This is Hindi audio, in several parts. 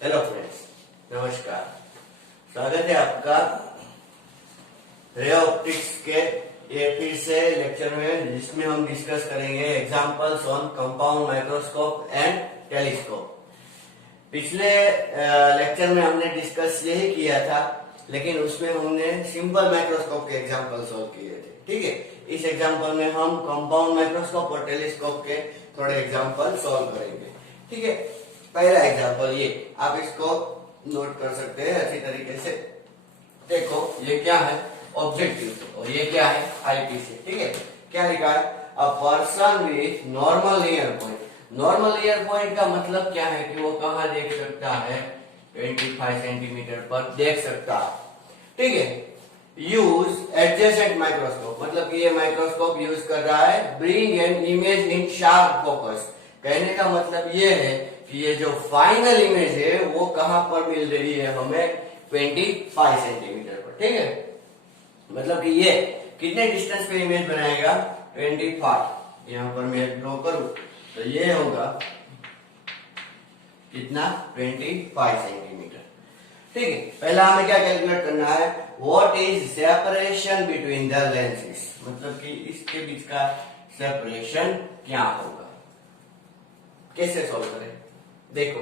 हेलो फ्रेंड्स, नमस्कार। स्वागत है आपका रे ऑप्टिक्स के ये फिर से लेक्चर में, जिसमें हम डिस्कस करेंगे examples on compound microscope and telescope. पिछले लेक्चर में हमने डिस्कस यही किया था, लेकिन उसमें हमने सिंपल माइक्रोस्कोप के एग्जांपल सॉल्व किए थे। ठीक है, इस एग्जांपल में हम कंपाउंड माइक्रोस्कोप और टेलीस्कोप के थोड़े एग्जांपल सॉल्व करेंगे। ठीक है, पहला एग्जांपल ये आप इसको नोट कर सकते हैं अच्छी तरीके से। देखो ये क्या है, ऑब्जेक्टिव, और ये क्या है, आईपीस। ठीक है, क्या लिखा है, a person with normal near point. Normal near point का मतलब क्या है कि वो कहाँ देख सकता है, 25 सेंटीमीटर पर देख सकता है। ठीक है, यूज एडजेसेंट माइक्रोस्कोप, मतलब कि ये माइक्रोस्कोप यूज कर रहा है bring an image in sharp focus. कहने का मतलब ये है कि ये जो फाइनल इमेज है वो कहां पर मिल रही है हमें, 25 सेंटीमीटर पर। ठीक है, मतलब कि ये कितने डिस्टेंस पे इमेज बनाएगा, 25। यहां पर मैं ड्रॉ करूं तो ये होगा कितना, 25 सेंटीमीटर। ठीक है, पहला हमें क्या कैलकुलेट करना है, what is separation between the lenses, मतलब कि इसके बीच का सेपरेशन क्या होगा। कैसे सॉल्व करें, देखो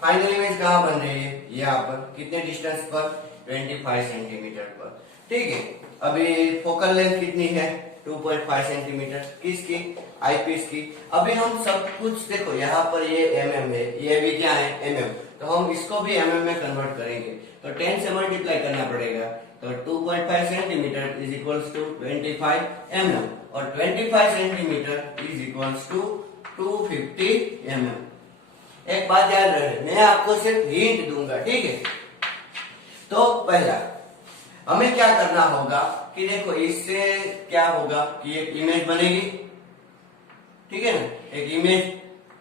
फाइनल इमेज कहां बन रही है, यहाँ पर कितने डिस्टेंस पर, 25 सेंटीमीटर पर। ठीक है, अभी फोकल लेंथ कितनी है, 2.5 सेंटीमीटर, किसकी, आईपीस की। अभी हम सब कुछ देखो, यहाँ पर ये mm है, ये भी क्या है, mm, तो हम इसको भी mm में कन्वर्ट करेंगे तो 10 से मल्टीप्लाई करना पड़ेगा। तो 2.5 centimetre is equals to 25 mm, और 25 centimetre is equals to 250 mm। एक बात याद रहे, मैं आपको सिर्फ हिंट दूंगा। ठीक है, तो पहला हमें क्या करना होगा कि देखो इससे क्या होगा कि एक इमेज बनेगी। ठीक है ना, एक इमेज,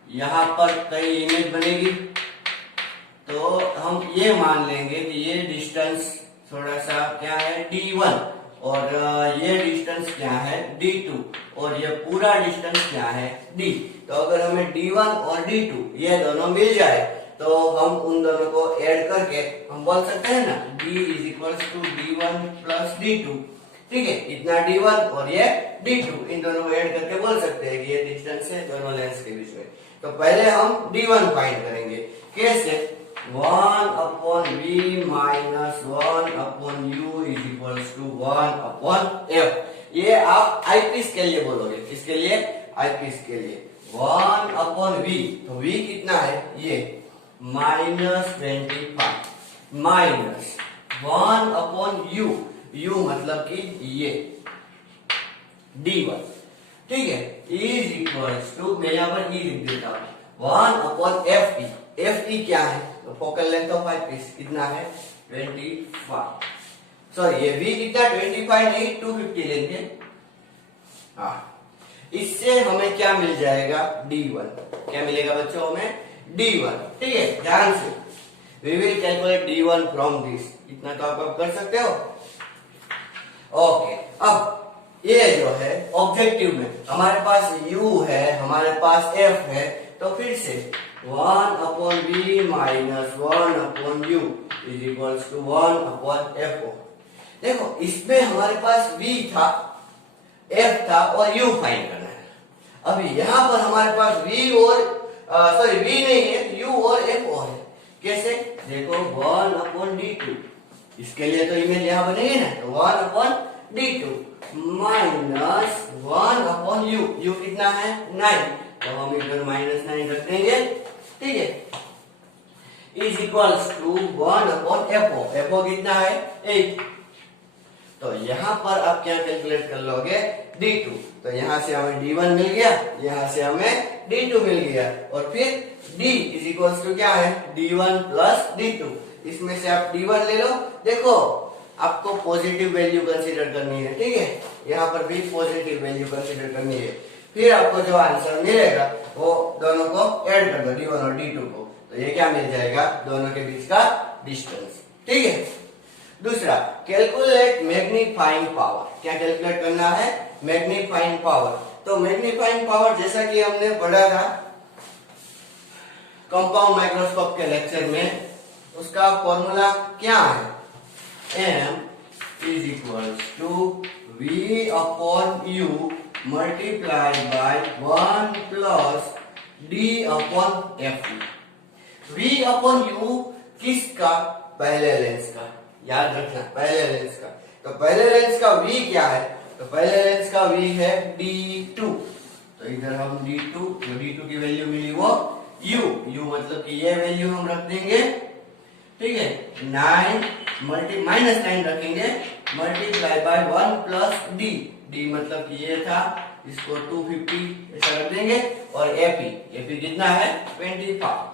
यहां पर कई इमेज बनेगी, तो हम ये मान लेंगे कि ये डिस्टेंस थोड़ा सा क्या है, D1, और ये डिस्टेंस क्या है, D2, और ये पूरा डिस्टेंस क्या है, D। तो अगर हमें D1 और D2 ये दोनों मिल जाए तो हम उन दोनों को ऐड करके हम बोल सकते हैं ना, D is equals to D1 plus D2। ठीक है, इतना D1 और ये D2, इन दोनों को ऐड करके बोल सकते हैं कि ये डिस्टेंस है दोनों लेंस के बीच में। तो पहले हम D1 फाइंड करेंगे, कैसे, 1/v minus 1/u is equals to 1/f। ये आप आईपीस के लिए बोलोगे, किसके लिए, आईपीस के लिए। 1/v, तो v कितना है, ये -25 माइनस 1/u, u मतलब कि ये D1। ठीक है, इज इक्वल्स टू, मैं यहाँ पर e लिख देता हूँ, 1/ft। ft क्या है, तो फोकल लेंथ ऑफ आईपीस कितना है, 25। सॉरी, ये v कितना, 25 नहीं 250 लेंगे। हाँ, इससे हमें क्या मिल जाएगा, D1। क्या मिलेगा बच्चों, हमें D1। ठीक है, ध्यान से, we will calculate D1 from this. इतना तो आप कर सकते हो। ओके, अब ये जो है ऑब्जेक्टिव में हमारे पास U है, हमारे पास F है, तो फिर से 1/v minus 1/u is equals to 1/f। देखो इसमें हमारे पास V था, F था और U फाइंड करना है। अभी यहाँ पर हमारे पास V नहीं है, U और F और है। कैसे, देखो 1/d2, इसके लिए तो इमेज यहाँ बनेगी ना, तो 1/d2 माइनस 1/u, U कितना है, 9, तो हम इधर -9 रख देंगे। ठीक है, is equals to 1/fo, fo कितना है, 8। तो यहाँ पर आप क्या कैलकुलेट कर लोगे, D2। तो यहाँ से हमें D1 मिल गया, यहाँ से हमें D2 मिल गया, और फिर D इज इक्वल्स टू क्या है, D1 प्लस D2। इसमें से आप D1 ले लो। देखो आपको पॉजिटिव वैल्यू कंसीडर करनी है। ठीक है, यहाँ पर भी पॉजिटिव वैल्यू कंसीडर करनी है। फिर आपको जो आंसर मिलेगा वो दोनों को ऐड कर दो, D1 और D2 को, तो ये क्या मिल जाएगा, दोनों के बीच का डिस्टेंस। ठीक है, दूसरा, कैलकुलेट मैग्नीफाइंग पावर। क्या कैलकुलेट करना है, मैग्नीफाइंग पावर। तो मैग्नीफाइंग पावर जैसा कि हमने पढ़ा था कंपाउंड माइक्रोस्कोप के लेक्चर में, उसका फॉर्मूला क्या है? m is equal to v upon u multiply by 1 plus d upon F. v upon u किसका? पहले लेंस का, याद रखना, पहले लेंस का। तो पहले लेंस का v क्या है? तो पहले लेंस का v है d2। तो इधर हम d2, जो d2 की वैल्यू मिली वो u मतलब कि ये वैल्यू हम रख देंगे, ठीक है, 9 माइनस 9 रखेंगे मल्टीप्लाई बाय 1 प्लस d मतलब कि ये था, इसको 250 ऐसा रख देंगे। और एपी कितना है? 25।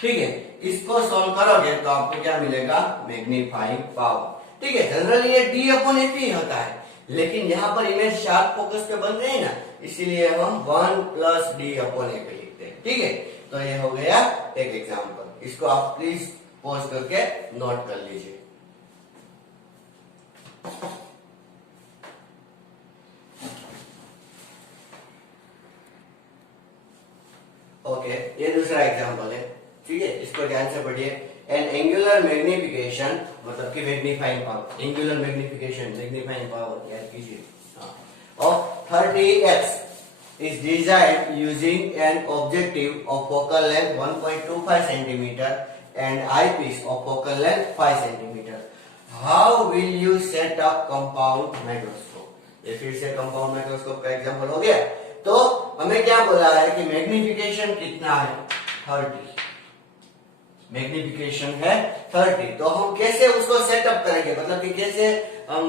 ठीक है, इसको सॉल्व करोगे तो आपको क्या मिलेगा? Magnifying power. ठीक है, जनरली ये d अपॉन एपी होता है, लेकिन यहाँ पर इमेज शार्प फोकस पे बन रही है ना, इसीलिए हम 1 प्लस d अपॉन एपी लिखते हैं। ठीक है, तो ये हो गया एक एग्जाम्पल। इसको आप प्लीज पॉज करके नोट कर लीजिए। ओके, ये दूसरा एग्जाम्पल है। ठीक है, इसको ध्यान से पढ़िए। एन एंगुलर मैग्निफिकेशन मतलब कि magnifying power, angular magnification magnifying power याद कीजिए, of 30x is designed using an objective of focal length 1.25 centimeter and eyepiece of focal length 5 centimeter. How will you set up compound microscope? ये फिर से कंपाउंड माइक्रोस्कोप का एग्जांपल हो गया। तो हमें क्या बोला है कि मैग्निफिकेशन कितना है? 30। मैग्निफिकेशन है 30। तो हम कैसे उसको सेटअप करेंगे, मतलब कि कैसे हम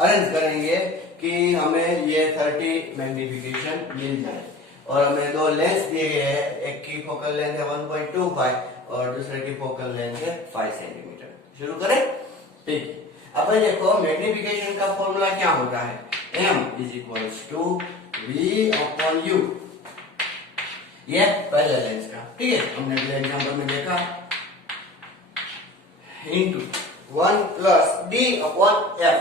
अरेंज करेंगे कि हमें ये 30 मैग्निफिकेशन मिल जाए। और हमें दो लेंस दिए गए हैं, एक की फोकल लेंथ है 1.25 और दूसरे की फोकल लेंथ है 5 सेंटीमीटर। शुरू करें? ठीक, अब देखो मैग्निफिकेशन का फॉर्मूला क्या होता है? m is equal to v upon u, ये पहले लेंस का, ठीक है, हमने अगले एग्जांपल में देखा, into 1 plus d upon f,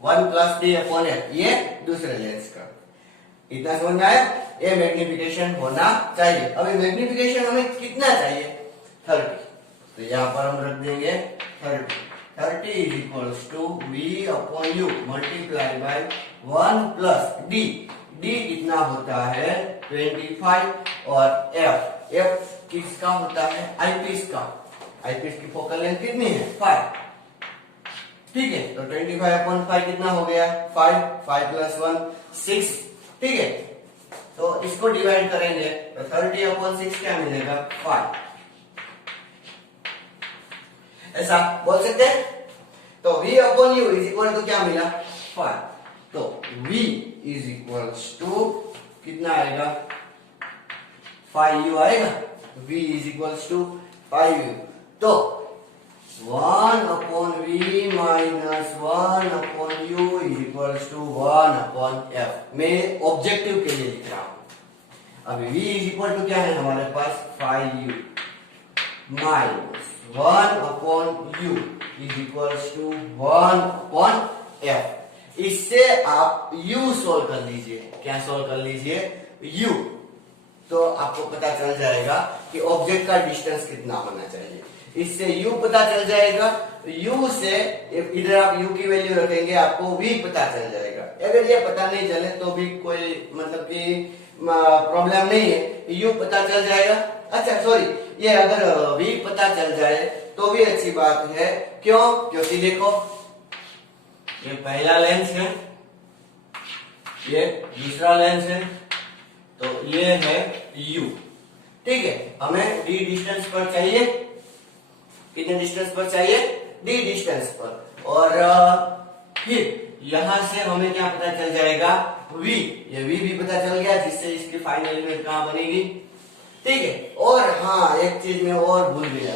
1 plus d upon f, ये दूसरे लेंस का। इतना समझ में आया? ये मैग्निफिकेशन होना चाहिए। अभी मैग्निफिकेशन हमें कितना चाहिए? 30। तो यहाँ पर हम रख देंगे 30 is equal to v upon u multiply by 1 plus d कितना होता है? 25 और f किसका होता है? आईपीस का। आईपीस की फोकल लेंथ कितनी है? 5। ठीक है, तो 25 अपॉन 5 कितना हो गया? 5 प्लस 1 6। ठीक है, तो इसको डिवाइड करेंगे तो 30 अपॉन 6 क्या मिलेगा? 5। ऐसा बोल सकते हैं। तो v upon u is equal to क्या मिला? 5। तो v इज इक्वल टू कितना आएगा? 5u आएगा। v is equal to 5u। तो 1 upon v minus 1 upon u is equal to 1 upon f। मैं ऑब्जेक्टिव के लिए लिख रहा हूं। अभी v इज इक्वल टू क्या है हमारे पास? 5u minus 1 upon u is equal to 1 upon f। इससे आप u सोल्व कर लीजिए। क्या सोल्व कर लीजिए? u। तो आपको पता चल जाएगा कि ऑब्जेक्ट का डिस्टेंस कितना होना चाहिए। इससे u पता चल जाएगा। u से इधर आप u की वैल्यू रखेंगे, आपको v पता चल जाएगा। अगर ये पता नहीं चले तो भी कोई मतलब कि प्रॉब्लम नहीं है, u पता चल जाएगा। अच्छा सॉरी, ये अगर v पता चल जाए तो भी अच्छी बात है। क्यों? क्योंकि देखो ये पहला लेंस है, ये दूसरा लेंस है, तो ये है u। ठीक है, हमें d डिस्टेंस पर चाहिए। कितने डिस्टेंस पर चाहिए? d डिस्टेंस पर। और फिर यहां से हमें क्या पता चल जाएगा? v। ये v भी पता चल गया, जिससे इसकी फाइनल इमेज कहां बनेगी? ठीक है, और हाँ एक चीज में और भूल गया,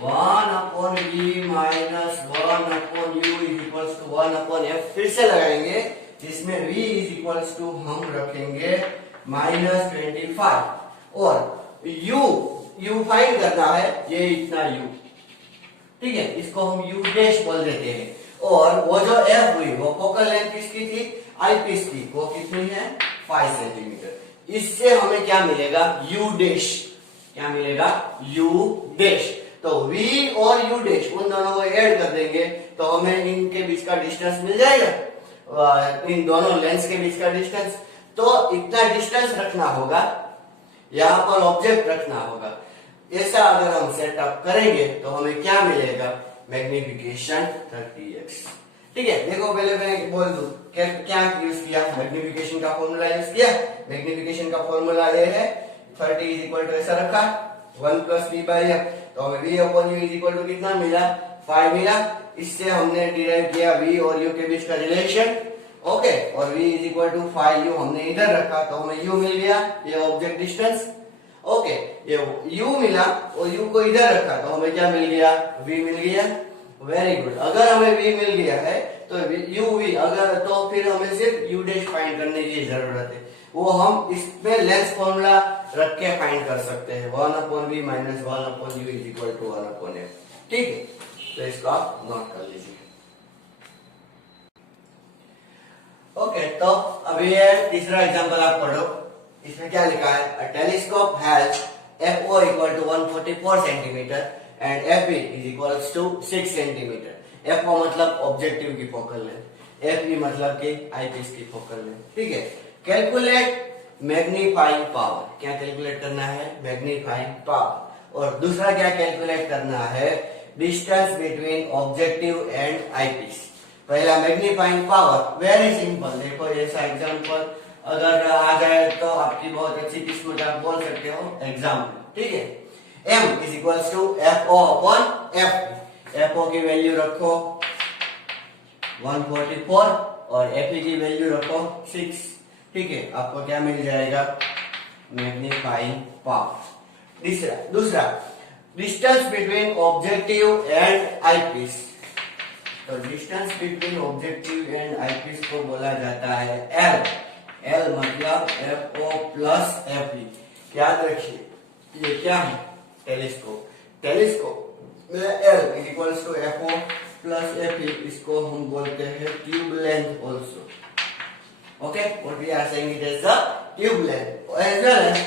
1 upon v minus 1 upon u is equal to 1 upon f फिर से लगाएंगे, जिसमें v इज इक्वल टू हम रखेंगे माइनस 25 और u फाइंड करना है, ये इतना u। ठीक है, इसको हम u डैश बोल देते हैं। और वो जो f हुई वो फोकल लेंथ किसकी थी? आईपीस की। वो कितनी है? 5 सेंटीमीटर। इससे हमें क्या मिलेगा? u dash. क्या मिलेगा, u डैश। तो v और u डैश उन दोनों को ऐड कर देंगे तो हमें इनके बीच का डिस्टेंस मिल जाएगा, इन दोनों लेंस के बीच का डिस्टेंस। तो इतना डिस्टेंस रखना होगा, यहाँ पर ऑब्जेक्ट रखना होगा। ऐसा अगर हम सेटअप करेंगे तो हमें क्या मिलेगा, मैग्निफिकेशन 30x। ठीक है, देखो पहले मैं बोल दूं क्या यूज किया, मैग्निफिकेशन का फॉर्मूला यूज किया। मैग्निफिकेशन का फॉर्मूला ये है 30 इज इक्वल टू ऐसा रखा 1 प्लस v बाई f। तो हमें v upon u is equal to कितना मिला, 5 मिला। इससे हमने डिराइव किया v और u के बीच का रिलेशन। ओके, और v is equal to 5u हमने इधर रखा तो हमें u मिल गया, ये ऑब्जेक्ट डिस्टेंस। ओके, ये u मिला और u को इधर रखा तो हमें क्या मिल गया, v मिल गया। Very good. अगर हमें v मिल गया है तो u v, अगर तो फिर हमें सिर्फ u डैश फाइंड करने की जरूरत है। वो हम इसमें लेंस फॉर्मूला रख के फाइंड कर सकते हैं, 1 upon v minus 1 upon u is equal to 1 upon f। ठीक है, तो इसको आप नोट कर लीजिए। ओके, तो अभी ये तीसरा एग्जांपल आप पढ़ो। इसमें क्या लिखा है, a telescope has FO equal to 144 centimetre and FE is equals to 6 centimetre. FO मतलब ऑब्जेक्टिव की फोकल लेंथ, FE मतलब कि आईपीस की फोकल लेंथ। ठीक है, कैलकुलेट मैग्नीफाइंग पावर। क्या कैलकुलेट करना है, मैग्नीफाइंग पावर। और दूसरा क्या कैलकुलेट करना है, distance between objective and eyepiece. पहला मैग्नीफाइंग पावर, वेरी सिंपल। देखो ऐसा एग्जांपल अगर आ जाए तो आपकी बहुत अच्छी किस्मत, आप बोल सकते हो एग्जाम में। ठीक है, m is equals to FO upon FE। FO की वैल्यू रखो 144 और FE की वैल्यू रखो 6। ठीक है, आपको क्या मिल जाएगा, मैग्नीफाइंग पावर। दूसरा distance between objective and eyepiece. तो distance between objective and eyepiece को बोला जाता है L। L मतलब FO प्लस FE। याद रखिए ये क्या है, टेलीस्कोप। टेलीस्कोप में L is equals to FO plus FE, इसको हम बोलते हैं tube length also. Okay, what we are saying it is the tube length as well as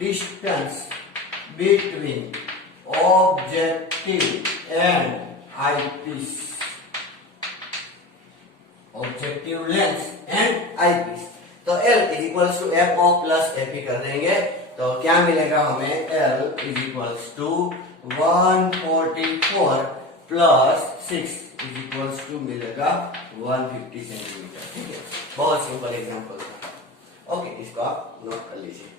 distance between objective and eyepiece. Objective lens and eyepiece. तो L is equals to FO plus FE कर देंगे तो क्या मिलेगा हमें, L is equals to 144 plus 6 is equals to मिलेगा 150 सेंटीमीटर। ठीक है, बहुत सिंपल एग्जांपल था। ओके, इसको आप नोट कर लीजिए।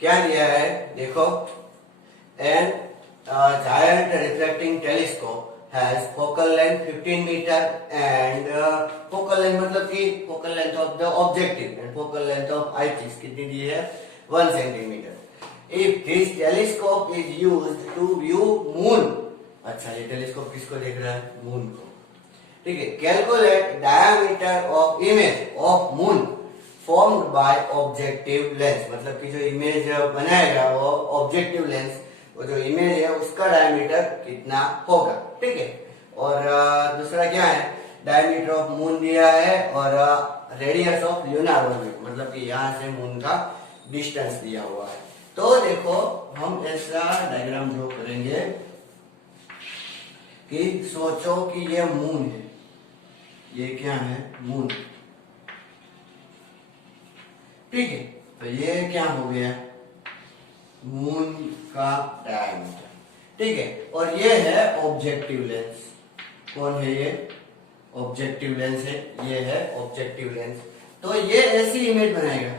क्या दिया है, देखो, an giant reflecting telescope has focal length 15 metre and focal length मतलब कि focal length of the objective and focal length of eyepiece कितनी दी है, 1 centimetre. If this telescope is used to view moon. अच्छा, ये टेलीस्कोप किसको देख रहा है, मून को। ठीक है, calculate diameter of image of moon formed by objective lens. मतलब कि जो इमेज बनाएगा वो ऑब्जेक्टिव लेंस, वो जो इमेज है उसका डायमीटर कितना होगा। ठीक है, और दूसरा क्या है, डायमीटर ऑफ मून दिया है और रेडियस ऑफ ल्यूनर ऑर्बिट, मतलब कि यहाँ से मून का डिस्टेंस दिया हुआ है। तो देखो हम ऐसा डायग्राम ड्रॉ करेंगे कि सोचो कि ये मून है, ये क्या है, मून। ठीक है, तो ये क्या हो गया, मून का डायमीटर। ठीक है, और ये है ऑब्जेक्टिव लेंस। कौन है ये, ऑब्जेक्टिव लेंस है, ये है ऑब्जेक्टिव लेंस। तो ये ऐसी इमेज बनाएगा।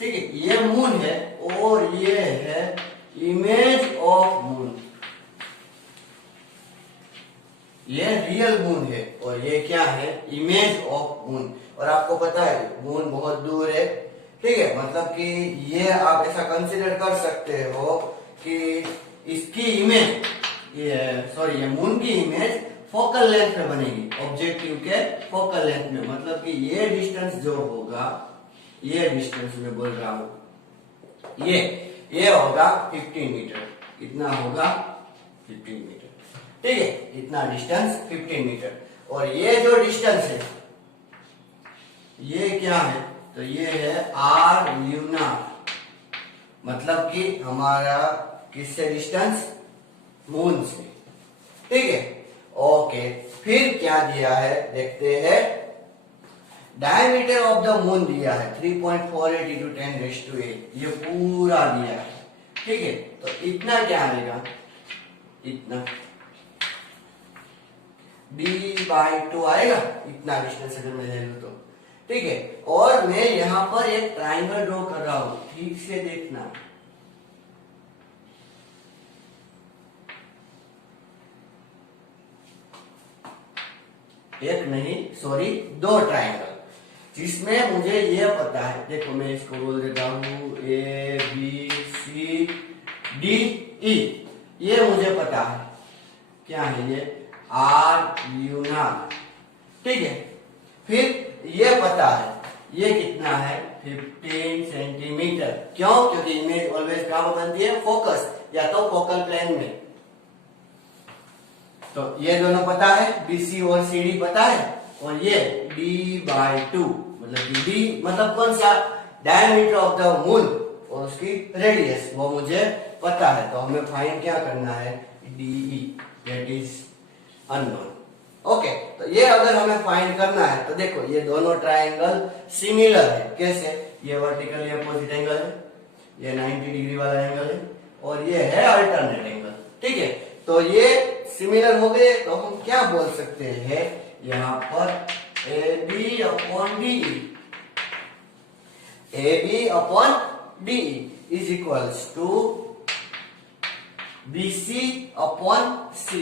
ठीक है, ये मून है और ये है इमेज ऑफ मून। ये रियल मून है और ये क्या है, इमेज ऑफ मून। और आपको पता है मून बहुत दूर है। ठीक है, मतलब कि ये आप ऐसा कंसीडर कर सकते हो कि इसकी इमेज, ये मून की इमेज फोकल लेंथ में बनेगी, ऑब्जेक्टिव के फोकल लेंथ में। मतलब कि ये डिस्टेंस जो होगा, ये डिस्टेंस में बोल रहा हूं, ये ये होगा 15 मीटर, इतना होगा 15 मीटर, ठीक है, इतना डिस्टेंस 15 मीटर। और ये जो डिस्टेंस है ये क्या है, तो ये है आर ल्यूनार, मतलब कि हमारा किससे डिस्टेंस, मून से, ठीक है। ओके, फिर क्या दिया है देखते हैं। डायमीटर ऑफ द मून दिया है 3.48 इंटू 10⁸, ये पूरा दिया है, ठीक है। तो इतना क्या आएगा, इतना d/2 आएगा, इतना डिस्टेंस अगर मैं ले लूं तो, ठीक है। और मैं यहां पर एक ट्राइंगल ड्रॉ कर रहा हूं, ठीक से देखना, एक नहीं सॉरी 2 ट्राइंगल, जिसमें मुझे ये पता है, देखो मैं इसको बोल देता हूं A B C D E, ये मुझे पता है क्या है, ये आर ल्यूनार, ठीक है। फिर ये पता है ये कितना है, 15 सेंटीमीटर, क्यों, क्योंकि इमेज ऑलवेज कहां पर बनती है, फोकस या तो फोकल प्लेन में। तो ये दोनों पता है, BC और CD पता है, और ये d/2 मतलब d मतलब कौन सा, डायमीटर ऑफ द मून, और उसकी रेडियस वो मुझे पता है। तो हमें फाइंड क्या करना है, DE, that is unknown. Okay, तो ये अगर हमें फाइंड करना है तो देखो ये दोनों ट्राइंगल सिमिलर है, कैसे, ये वर्टिकली अपोजिट एंगल है, ये 90 डिग्री वाला एंगल है, और ये है अल्टरनेट एंगल, ठीक है। तो ये सिमिलर हो गए, तो हम क्या बोल सकते हैं यहाँ पर, AB/DE is equals to BC/CD,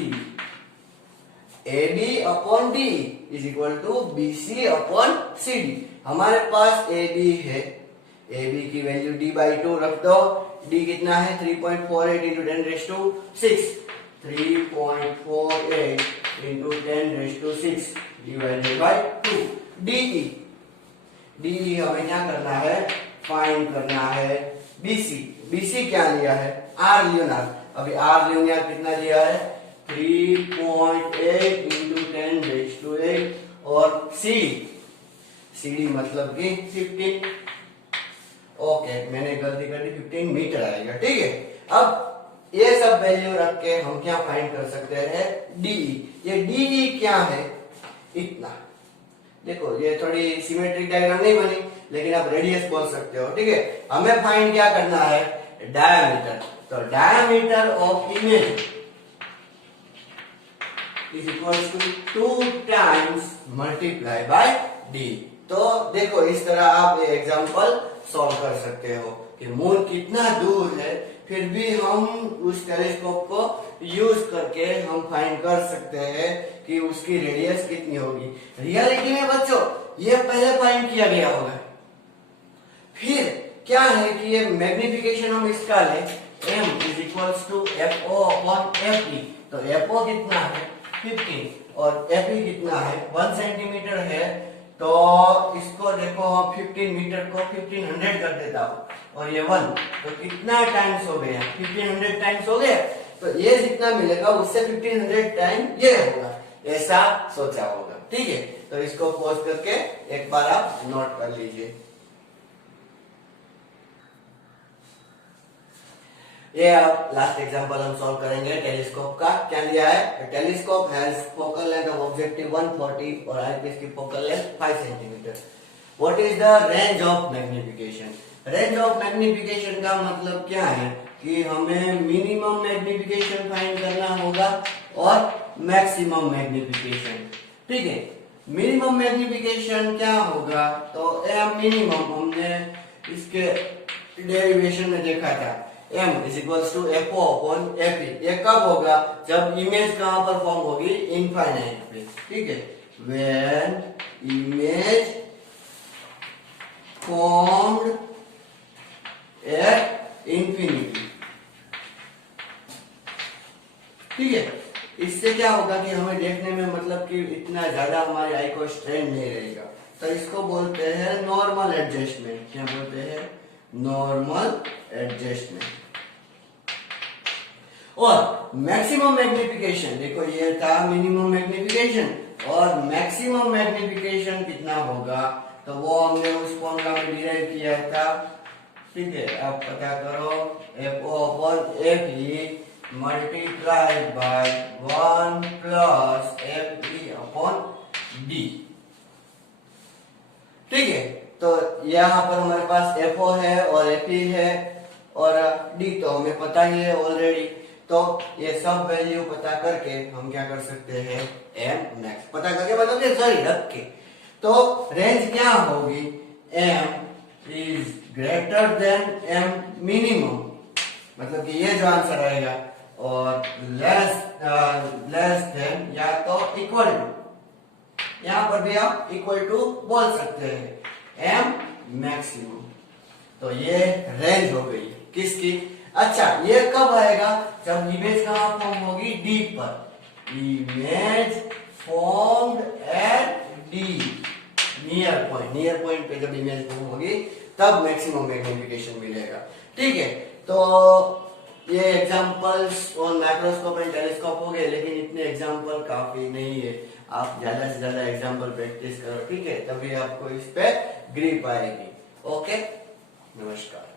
AB/DE is equal to BC/CD। हमारे पास AB है, AB की वैल्यू d/2 रख दो, d कितना है 3.48 into 10⁶, 3.48 into 10⁶ divided by 2। DE हमें क्या करना है, फाइंड करना है BC क्या लिया है, आर ल्यूनार, अभी आर ल्यूनार कितना लिया है, 3.8 इंटू 10⁸, और CD मतलब कि 15, ओके मैंने गलती कर दी, 15 मीटर आएगा, ठीक है। अब ये सब वैल्यू रख के हम क्या फाइंड कर सकते हैं, DE। ये DE क्या है, इतना, देखो ये थोड़ी सिमेट्रिक डायग्राम नहीं बनी, लेकिन आप रेडियस बोल सकते हो, ठीक है। हमें फाइंड क्या करना है, डायमीटर, तो diameter of image is equal to 2 times multiply by D। तो देखो इस तरह आप ये एग्जांपल सॉल्व कर सकते हो कि मून कितना दूर है, फिर भी हम उस टेलीस्कोप को यूज करके हम फाइंड कर सकते हैं कि उसकी रेडियस कितनी होगी। रियलिटी में बच्चों ये पहले फाइंड किया गया होगा। फिर क्या है कि ये मैग्निफिकेशन हम इसका ले, m is equals to FO/FE, तो FO कितना है 15 और FE कितना है 1 सेंटीमीटर है, तो इसको देखो हम 15 मीटर को 1500 कर देता हूं, और ये 1, तो कितना टाइम्स हो गया, 1500 टाइम्स हो गया, तो ये जितना मिलेगा उससे 1500 टाइम ये होगा, ऐसा सोचा होगा, ठीक है। तो इसको पॉज करके एक बार आप नोट कर लीजिए। ये अब लास्ट एग्जांपल हम सॉल्व करेंगे टेलीस्कोप का। क्या लिया है, telescope has focal length of objective 140 और आईपीस की focal length 5 centimetre. What is the range of magnification. Range of magnification का मतलब क्या है कि हमें मिनिमम मैग्निफिकेशन फाइंड करना होगा और मैक्सिमम मैग्निफिकेशन, ठीक है। मिनिमम मैग्निफिकेशन क्या होगा, तो एम मिनिमम हमने इसके डेरिवेशन में देखा था, m is equals to FO/FE। ये कब होगा, जब इमेज कहां पर फॉर्म होगी, इनफाइनाइट पे, ठीक है। When image formed at infinity, ठीक है। इससे क्या होगा कि हमें देखने में मतलब कि इतना ज्यादा हमारी आई को स्ट्रेन नहीं रहेगा, तो इसको बोलते हैं नॉर्मल एडजस्टमेंट। क्या बोलते हैं, नॉर्मल एडजस्टमेंट। और मैक्सिमम मैग्निफिकेशन, देखो ये था मिनिमम मैग्निफिकेशन, और मैक्सिमम मैग्निफिकेशन कितना होगा तो वो हमने उस फॉर्मूला में डिराइव किया था। ठीक है, आप पता करो FO upon FE multiplied by 1 plus FE upon D। ठीक है, तो यहाँ पर हमारे पास FO है और FE है और D तो हमें पता ही है ऑलरेडी। तो ये सब वैल्यू पता करके हम क्या कर सकते हैं, M मैक्स पता करके, मतलब सॉरी रख के, तो रेंज क्या होगी, M is greater than M minimum, मतलब कि ये जो आंसर आएगा, और लेस देन या तो इक्वल टू, यहां पर भी आप इक्वल टू बोल सकते हैं, M मैक्सिमम। तो ये रेंज हो गई किसकी। अच्छा, ये कब आएगा, जब इमेज कहां फॉर्म होगी, डी पर, image formed at D, near point पे जब इमेज फॉर्म होगी तब मैक्सिमम मैग्निफिकेशन मिलेगा। ठीक है, तो ये एग्जांपल्स और माइक्रोस्कोप एंड टेलीस्कोप हो गए, लेकिन इतने एग्जांपल काफी नहीं है, आप ज्यादा से ज्यादा एग्जांपल प्रैक्टिस करो। ठीक है, तभी आपको इस पे ग्रिप आएगी। ओके, नमस्कार।